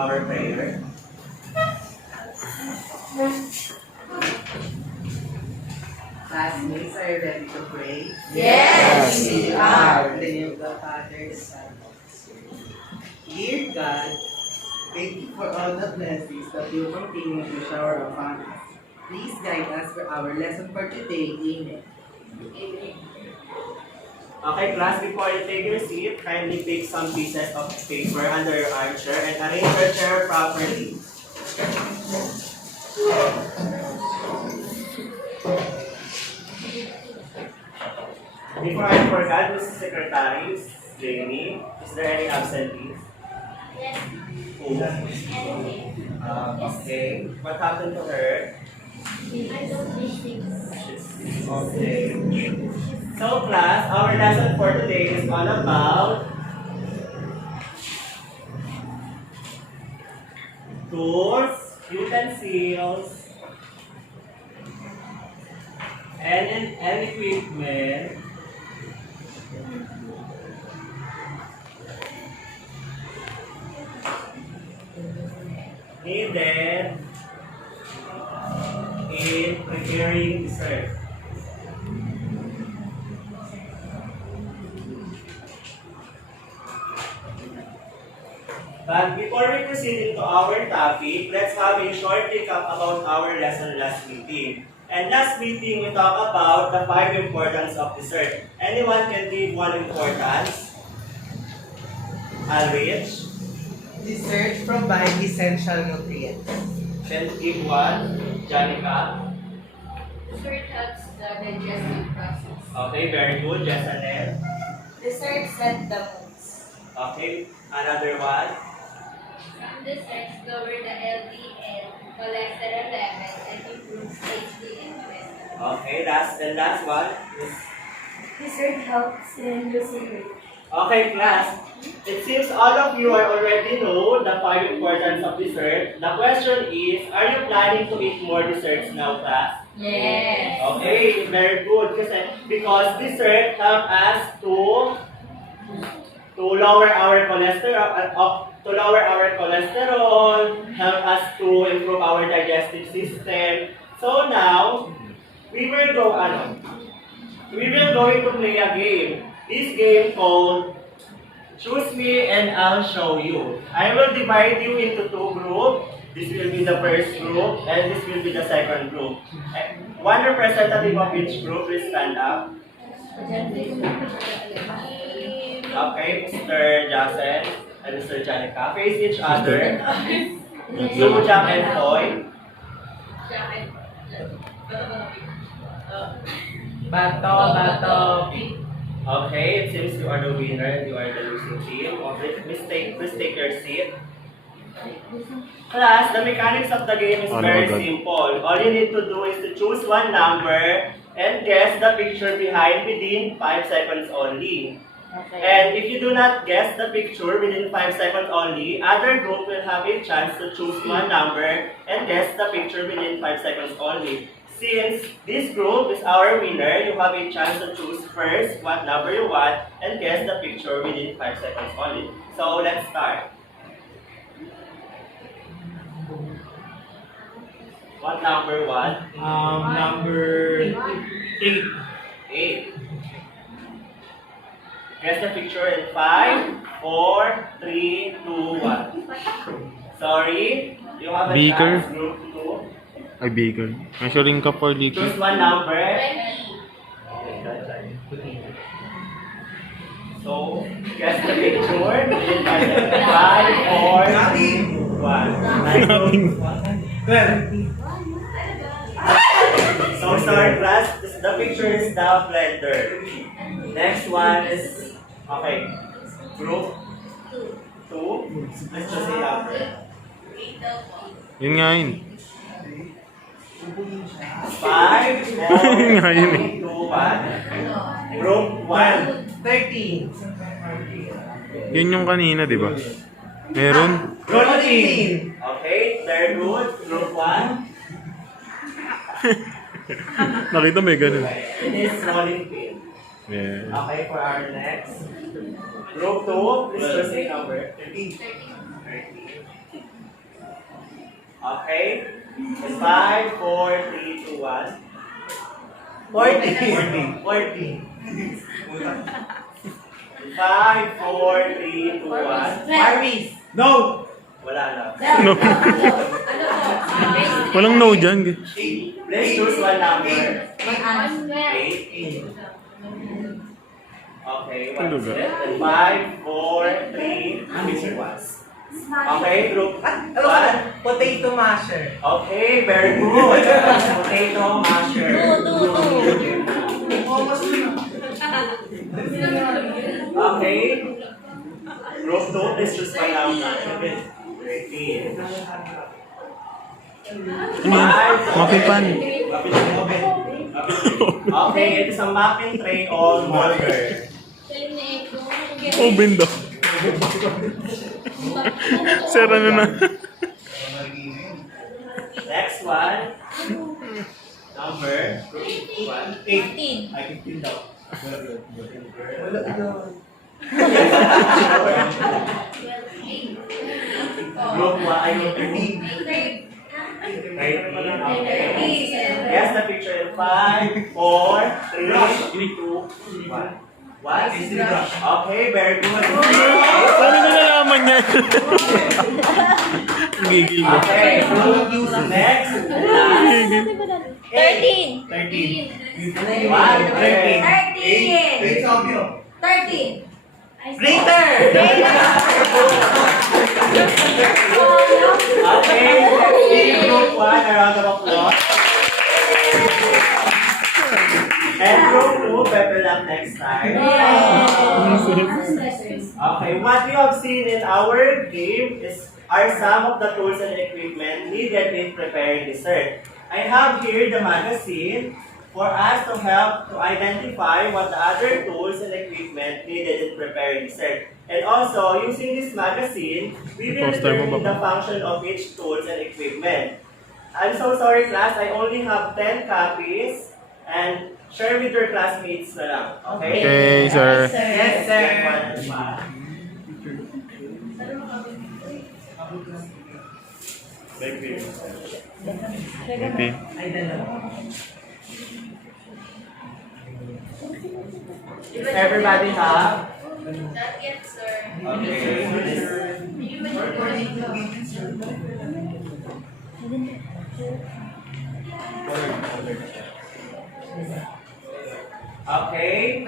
our prayer. Classmates, are you ready to pray? Yes, we are. In the name of the Father, the Son, and the Spirit. Dear God, thank you for all the blessings that you continue to shower upon us. Please guide us for our lesson for today. Amen. Amen. Okay, class, before you take your seat, kindly pick some pieces of paper under your armchair and arrange your chair properly. Before I forget, Mrs. Secretary, Ms. Jamie, is there any absentees? Yes. Who? Anything. Okay. What happened to her? I don't think Okay. So class, our lesson for today is all about tools, utensils, and equipment needed in preparing dessert. But before we proceed into our topic, let's have a short recap about our lesson last meeting. And last meeting, we talked about the 5 importance of dessert. Anyone can give one importance? I'll reach. Desserts provide essential nutrients. Then give one. Janica. Dessert helps the digestive process. Okay, very good. Jessanel. Dessert set the moods. Okay, another one. Some desserts lower the LDL, cholesterol levels, and improves HDL cholesterol. Okay, last one. Dessert helps in losing weight. Okay, class. It seems all of you are already know the 5 importance of dessert. The question is, are you planning to eat more desserts now, class? Yes. Okay, very good. Because dessert help us to lower our cholesterol, help us to improve our digestive system. So now, we will going to play a game. This game called Choose Me and I'll Show You. I will divide you into 2 groups. This will be the first group and this will be the second group. One representative of each group, please stand up. Okay, Mr. Jackson and Mr. Janica. Face each other. You, Jack and Toy. Bato. Okay, it seems you are the winner and you are the losing team. Okay, please take your seat. Class, the mechanics of the game is very simple. All you need to do is to choose one number and guess the picture behind within 5 seconds only. Okay. And if you do not guess the picture within 5 seconds only, other group will have a chance to choose one number and guess the picture within 5 seconds only. Since this group is our winner, you have a chance to choose first what number you want and guess the picture within 5 seconds only. So let's start. What number one? Number 8. 8. Guess the picture in 5, 4, 3, 2, 1. Sorry, you have a Beaker. chance, group 2. Ay, beaker. Measuring cup or Choose liquid? one number. So, guess the picture. 5, 4, 3, 2, 1. So sorry class, the picture is the blender. Next one is, okay, group 2. Let's just say number. Yun nga yun. 5, 4, 3, 2, 1. Group 1. 13. Yun yung kanina, di ba? Meron? Rolling. Okay, very good. Group 1. Nakita may ganun. It is rolling pin. Yeah. Okay, for our next. Group 2, please proceed number. 13. Okay? It's 5, 4, 3, 2, 1. 40. 40. 5, 4, 3, 2, 1. Marvis. No. Wala na. No. Ano po? Walang no dyan. Let's choose one number. 12. 8. Okay, Ano what's ba? it? 5, 4, 3, 2, 1. Okay, group Ano 1. Potato masher. Okay, very good. Potato masher. Okay. Group 2, let's choose one number. 13. Ano yan? Muffin pan. Okay, it is a muffin tray on burger. Oven daw. Sir, ano na? Next one. Number 1. 15. Ay, 15 daw. Wala yun. Group 1, ay group 13. Okay. Yes, the picture in 5, 4, 3, 2, 1. What? Okay, very good. Paano na nalaman niya? Gigil mo. Okay, next. Gigil. 13. 13. 1, 13. 13. Later. Okay, let's give group 1 a round of applause. And group 2, better luck next time. Okay, what we have seen in our game are some of the tools and equipment needed in preparing dessert. I have here the magazine for us to help to identify what the other tools and equipment needed in preparing dessert. And also, using this magazine, we will Poster mo determine ba? the function of each tools and equipment. I'm so sorry class, I only have 10 copies and share with your classmates na lang. Okay? Okay, sir. Yes, sir. Okay. Ay, dalawa. Everybody have? Not yet, sir. Okay.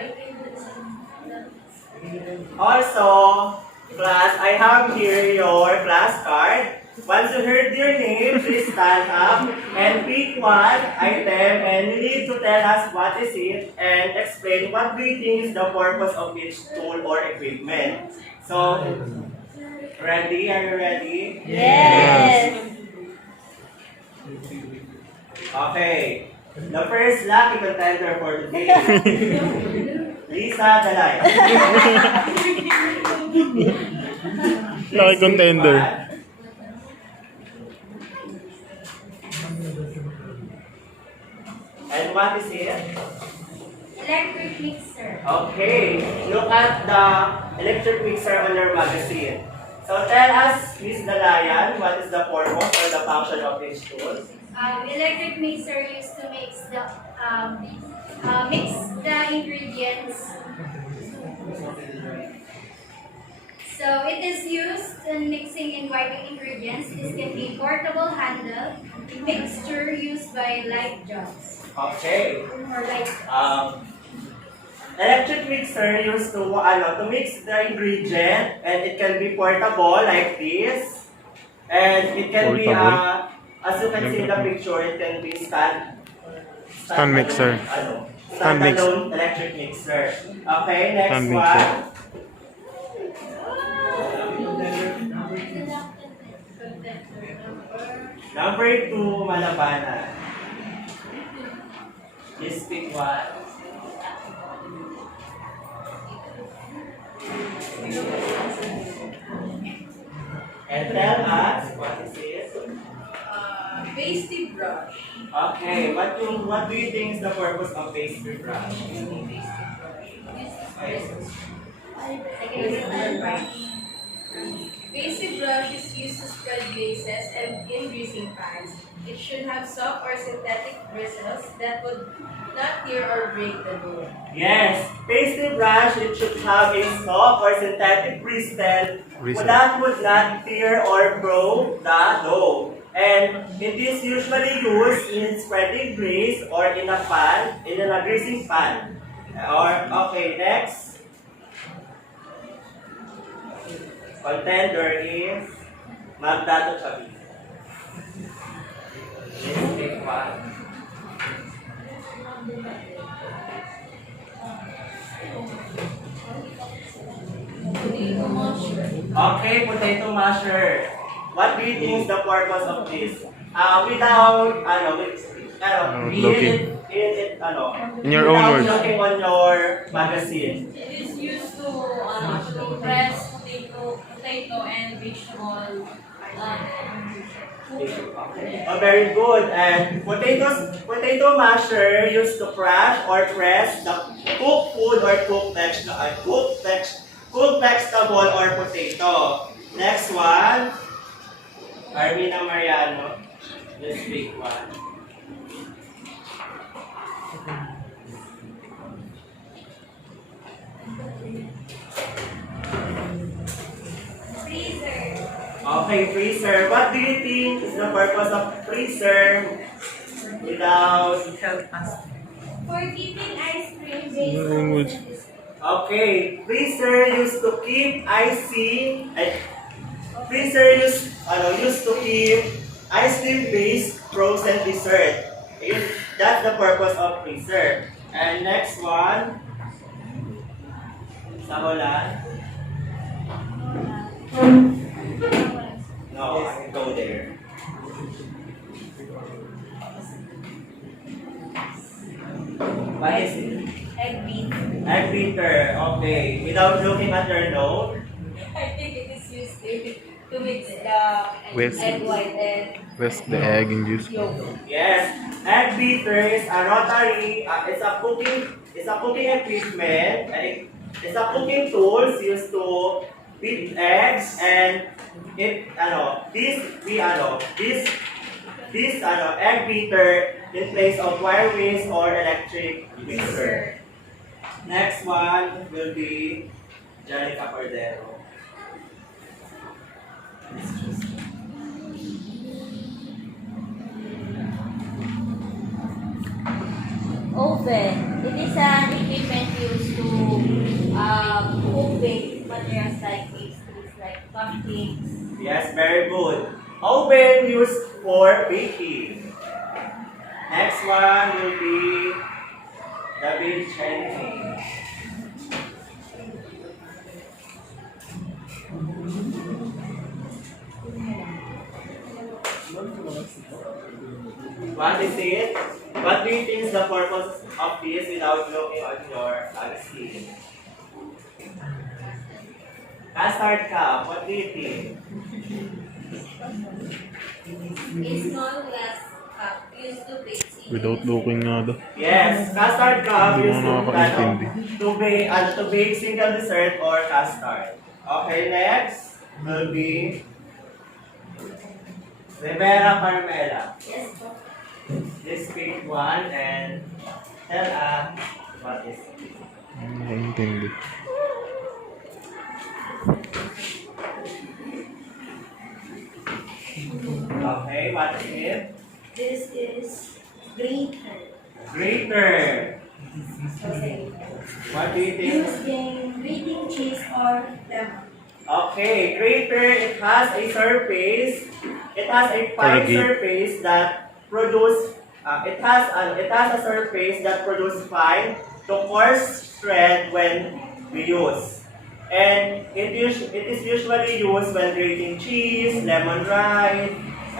Also, class, I have here your class card. Once you heard your name, please stand up and pick one item and you need to tell us what is it and explain what do you think is the purpose of each tool or equipment. So, ready? Are you ready? Yes. Okay. The first lucky contender for today, Lisa Dalay. Lucky contender. And what is it? Electric mixer. Okay, look at the electric mixer on your magazine. So tell us, Miss Dalayan, what is the purpose or the function of each tool? Electric mixer used to mix the ingredients. So it is used in mixing and wiping ingredients. This can be portable handle, mixture used by light jugs Okay. or light. Electric mixer used to mix the ingredient and it can be portable like this. And it can be, Portable? as you can see in the picture, it can be Stand mixer. Stand mix. Standalone electric mixer. Okay, next Stand one. mixer. Number 2, Malabana. Please pick one. And tell us what is it? Pasty brush. Okay, what do you think is the purpose of pastry brush? Basic brush is used to spread glazes and in greasing pans. It should have soft or synthetic bristles that would not tear or break the dough. Yes, pastry brush, it should have a soft or synthetic bristle Bristle. that would not tear or broke the dough. And it is usually used in spreading grease or in a pan, in a greasing pan. Okay, next. Contender is Magdato Chabi. Let's pick one. Okay, potato masher. What do you think is the purpose of this? Looking. In your own without words. looking on your magazine. It is used to press potato and vegetable. Oh, very good. And potato masher used to crush or press the cooked food or cooked vegetable or potato. Next one, Armina Mariano. Let's pick one. Freezer. Okay, freezer. What do you think is the purpose of freezer without... Help us. For keeping ice cream based on Language. Okay, freezer used to keep used to keep ice cream based frozen dessert. That's the purpose of freezer. And next one, Samolan. No, I can go there. What is it? egg beat. Egg beater. Okay. Without looking at your note. I think it is used to mix the Whisk. egg white and Whisk the egg and juice. yolk. Yes. Egg beater is a rotary. It's a cooking equipment. It's a cooking tools used to beat eggs and this egg beater in place of wire whisk or electric mixer. Next one will be Janica Cordero. Oven. It is an equipment used to cook baked materials like pastries, like cupcakes. Yes, very good. Oven used for baking. Next one will be David Cheney. What is it? What do you think is the purpose of this without looking on your magazine? Custard cup, what do you think? A small glass cup used to bake cereal. Without looking nga daw. Yes, custard cup Hindi mo used nakakaintindi. to bake single dessert or custard. Okay, next will be Rivera Carmela. Yes po. Just pick one and tell us what is it. Nakaintindi. Okay, what is it? This is grater. Grater. Okay. What do you think? Used in grating cheese or lemon. Okay, grater, it has a surface. It has a fine Corrugate. surface that produce. It has a surface that produce fine to coarse shred when we use. And it is usually used when grating cheese, lemon rind,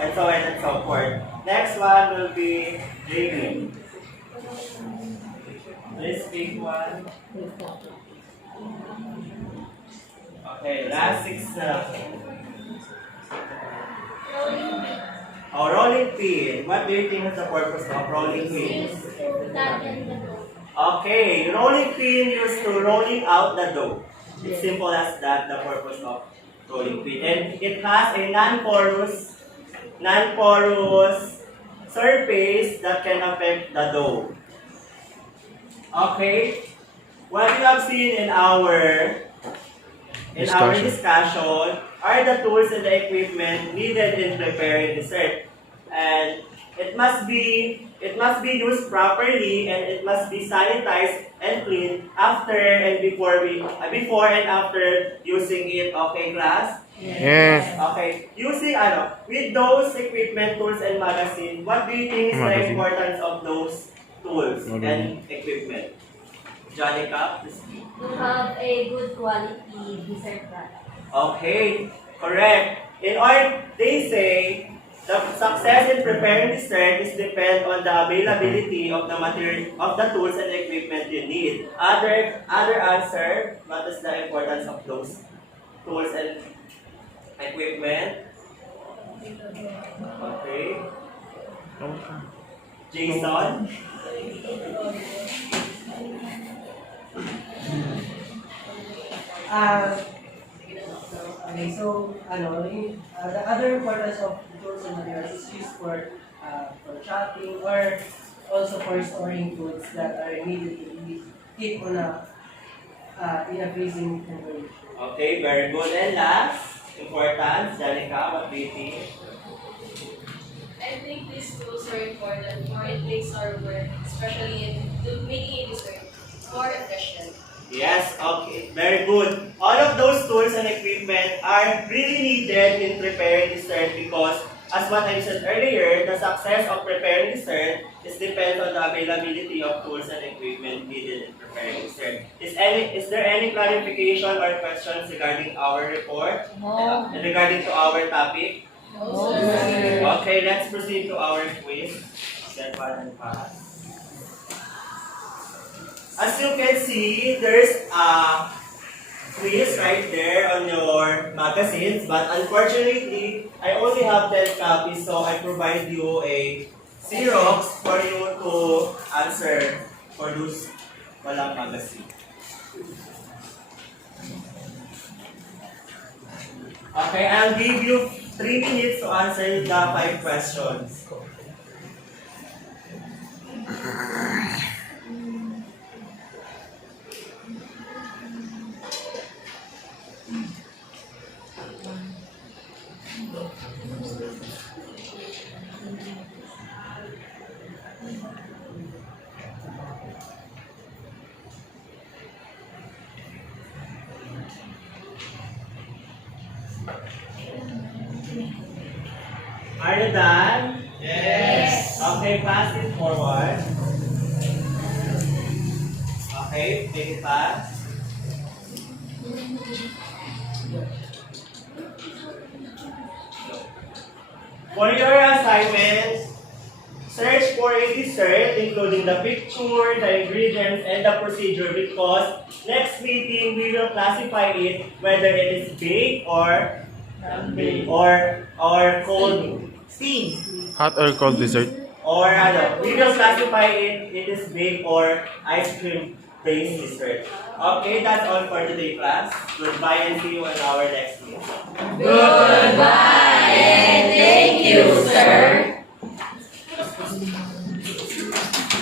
and so on and so forth. Next one will be Jamie. Please pick one. Okay, last 6 Rolling pin. Oh, rolling pin. What do you think is the purpose of rolling pin? Used to flatten the dough. Okay, rolling pin used to rolling out the dough. It's simple as that, the purpose of liquid. And it has a non-porous surface that can affect the dough. Okay? What we have seen in our discussion are the tools and the equipment needed in preparing dessert. And it must be used properly, and it must be sanitized and cleaned after and before and after using it. Okay, class? Yes. Okay. Using with those equipment, tools and magazine, what do you think is the Magazine. importance of those tools and Magazine. equipment? Janica, please. To have a good quality dessert product. Okay, correct. They say the success in preparing dessert is depend on the availability of the material, of the tools and equipment you need. Other answer, what is the importance of those tools and equipment? Okay. Jason? Okay, so the other importance of tools and materials is used for chopping or also for storing foods that are needed to be kept on in a freezing temperature. Okay, very good. And last, importance, Janica, what do you think? I think these tools are important for it makes our work, especially in making a dessert, more efficient. Yes, okay, very good. All of those tools and equipment are really needed in preparing dessert because, as what I said earlier, the success of preparing dessert is depends on the availability of tools and equipment needed in preparing dessert. Is there any clarification or questions regarding our report? No. And regarding to our topic? No, sir. Okay, let's proceed to our quiz. Step 1 and pass. As you can see, there's a quiz right there on your magazines, but unfortunately, I only have 10 copies, so I provide you a Xerox for you to answer for those walang magazine. Okay, I'll give you 3 minutes to answer the 5 questions. Are you done? Yes. Okay, pass it forward. Okay, take it pass. For your assignments, search for a dessert including the picture, the ingredients, and the procedure because next meeting we will classify it whether it is baked or cold. Steam. Hot or cold dessert? Or we will classify it is baked or ice cream based dessert. Okay, that's all for today, class. Goodbye and see you in our next meeting. Goodbye and thank you, sir.